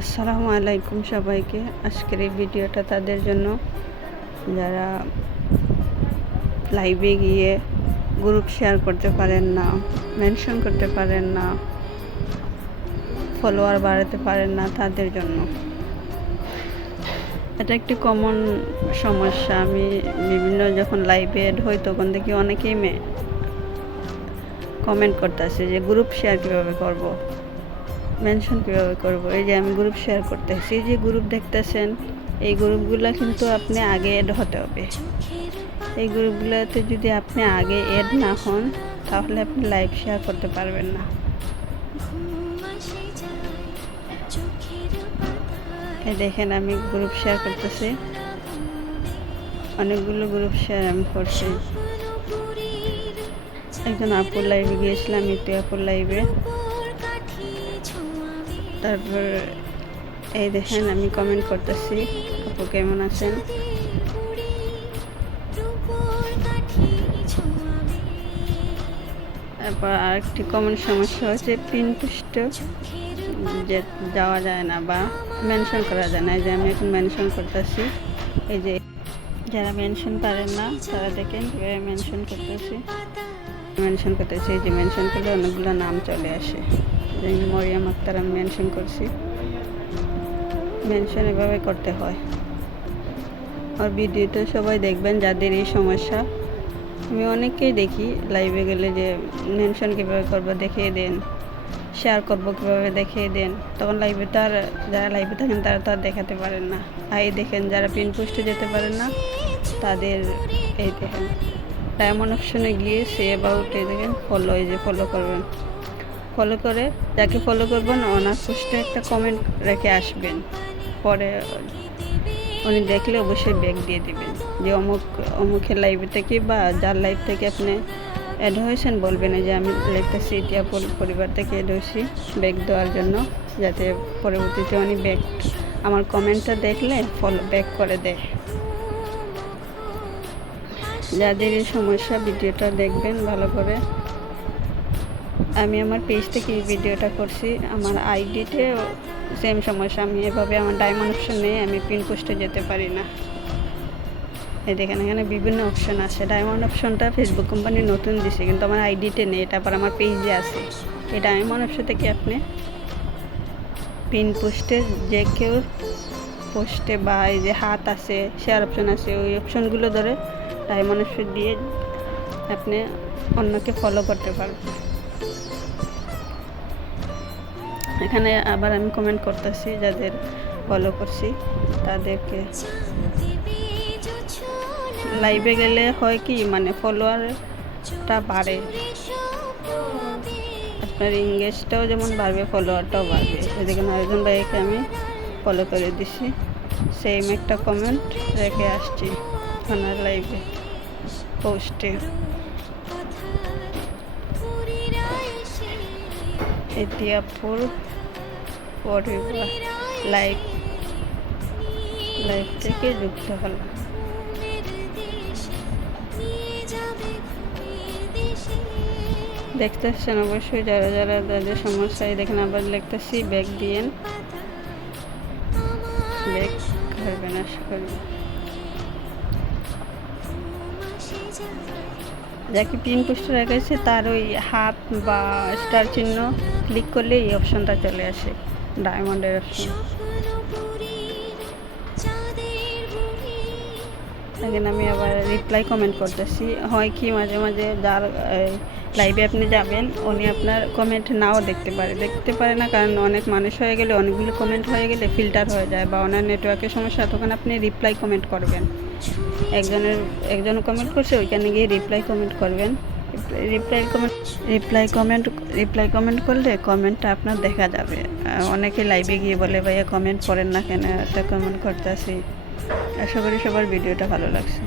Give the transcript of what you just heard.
আসসালামু আলাইকুম সবাইকে। আজকের এই ভিডিওটা তাদের জন্য যারা লাইভে গিয়ে গ্রুপ শেয়ার করতে পারেন না মেনশন করতে পারেন না ফলোয়ার বাড়াতে পারেন না, তাদের জন্য। এটা একটি কমন সমস্যা। আমি বিভিন্ন যখন লাইভে এড হই, তখন দেখি অনেকেই কমেন্ট করতেছে যে গ্রুপ শেয়ার কীভাবে করব। মেনশন কীভাবে করব? এই যে আমি গ্রুপ শেয়ার করতেছি, এই যে গ্রুপ দেখতেছেন, এই গ্রুপগুলো কিন্তু আপনি আগে এড হতে হবে। এই গ্রুপগুলোতে যদি আপনি আগে এড না হন, তাহলে আপনি লাইভ শেয়ার করতে পারবেন না। দেখেন আমি গ্রুপ শেয়ার করতেছি। অনেকগুলো গ্রুপ শেয়ার আমি করছি। একজন আপুর লাইভে গিয়েছিলাম ইতু আপুর লাইভে তারপর এই দেখেন, আমি কমেন্ট করতেছি। আপু কেমন আছেন? তারপর আরেকটি কমন সমস্যা হচ্ছে পিন পুষ্ট যে যাওয়া যায় না বা মেনশন করা যায় না। এই যে আমি এখন মেনশন করতেছি, এই যে যারা মেনশন পারেন না, তারা দেখেন কীভাবে মেনশন করতেছি। মেনশন করতেছি, এই যে মেনশন করলে অনেকগুলো নাম চলে আসে। মরিয়াম আক্তার আমি মেনশন করছি। মেনশন এভাবে করতে হয়। আর ভিডিওটা সবাই দেখবেন যাদের এই সমস্যা। আমি অনেককেই দেখি লাইভে গেলে যে মেনশন কীভাবে করব দেখিয়ে দেন শেয়ার করব কীভাবে দেখিয়ে দেন। তখন লাইভে তো আর যারা লাইভে থাকেন তারা তো আর দেখাতে পারেন না। আর এই দেখেন যারা পিন পোস্টে যেতে পারেন না, তাদের এই দেখেন। ডায়মন্ড অপশনে গিয়ে সে অ্যাবাউট এই দেখেন ফলো এই যে ফলো করবেন। ফলো করে, যাকে ফলো করবেন, ওনার পোস্টে একটা কমেন্ট রেখে আসবেন। পরে উনি দেখলে অবশ্যই ব্যাগ দিয়ে দিবেন। যে অমুক, অমুকের লাইভ থেকে বা যার লাইভ থেকে আপনি অ্যাড হয়েছেন বলবেন যে আমি লাইভটা সিটিয়া পরিবার থেকে অ্যাড হয়েছি ব্যাগ দেওয়ার জন্য, যাতে পরবর্তীতে উনি ব্যাগ আমার কমেন্টটা দেখলে ফলো ব্যাক করে দেয়। যাদের এই সমস্যা, ভিডিওটা দেখবেন ভালো করে। আমি আমার পেজ থেকে এই ভিডিওটা করছি। আমার আইডিতে সেম সমস্যা, আমি এভাবে আমার ডায়মন্ড অপশন নেই আমি পিন পোস্টে যেতে পারি না। এই দেখেন, এখানে বিভিন্ন অপশন আছে। ডায়মন্ড অপশনটা ফেসবুক কোম্পানি নতুন দিছে, কিন্তু আমার আইডিতে নেই, এটা আবার আমার পেজে আছে। এই ডায়মন্ড অপশন থেকে আপনি পিন পোস্টে যে কেউ পোস্টে বা এই যে হাত আছে শেয়ার অপশন আছে, ওই অপশনগুলো ধরে ডায়মন্ড অপশন দিয়ে আপনি অন্যকে ফলো করতে পারবেন। এখানে আবার আমি কমেন্ট করতেছি, যাদের ফলো করছি, তাদেরকে। লাইভে গেলে হয় কি মানে ফলোয়ারটা বাড়ে। আপনার ইংগেজটাও যেমন বাড়বে ফলোয়ারটাও বাড়বে। এদিকে আরেকজন ভাইকে আমি ফলো করে দিছি। সেম একটা কমেন্ট রেখে আসছি ওনার লাইভে পোস্টে এতিয়াপুর পরিবার লাইভ লাইভ থেকে যুক্ত হলাম দেখতে আসছেন অবশ্যই যারা যারা যাদের সমস্যা এই দেখেন, আবার লিখতেছি ব্যাগ দিয়েন ব্যাগ করবেন, আশা করি। যাকে পিন পোস্ট রেখেছে তার ওই হাত বা স্টার চিহ্ন ক্লিক করলে এই অপশনটা চলে আসে ডায়মন্ডের অপশন আমি আবার রিপ্লাই কমেন্ট করতেছি। হয় কি মাঝে মাঝে যার লাইভে আপনি যাবেন, উনি আপনার কমেন্ট নাও দেখতে পারে। দেখতে পারে না কারণ অনেক মানুষ হয়ে গেলে, অনেকগুলো কমেন্ট হয়ে গেলে ফিল্টার হয়ে যায় বা ওনার নেটওয়ার্কের সমস্যা, তখন আপনি রিপ্লাই কমেন্ট করবেন। একজনের, একজন কমেন্ট করছে, ওইখানে গিয়ে রিপ্লাই কমেন্ট করবেন। Reply comment reply comment reply comment করলে কমেন্টটা আপনার দেখা যাবে। অনেকে লাইভে গিয়ে বলে, ভাইয়া কমেন্ট করেন না কেন? একটা কমেন্ট করতে আসি আশা করি সবার ভিডিওটা ভালো লাগছে।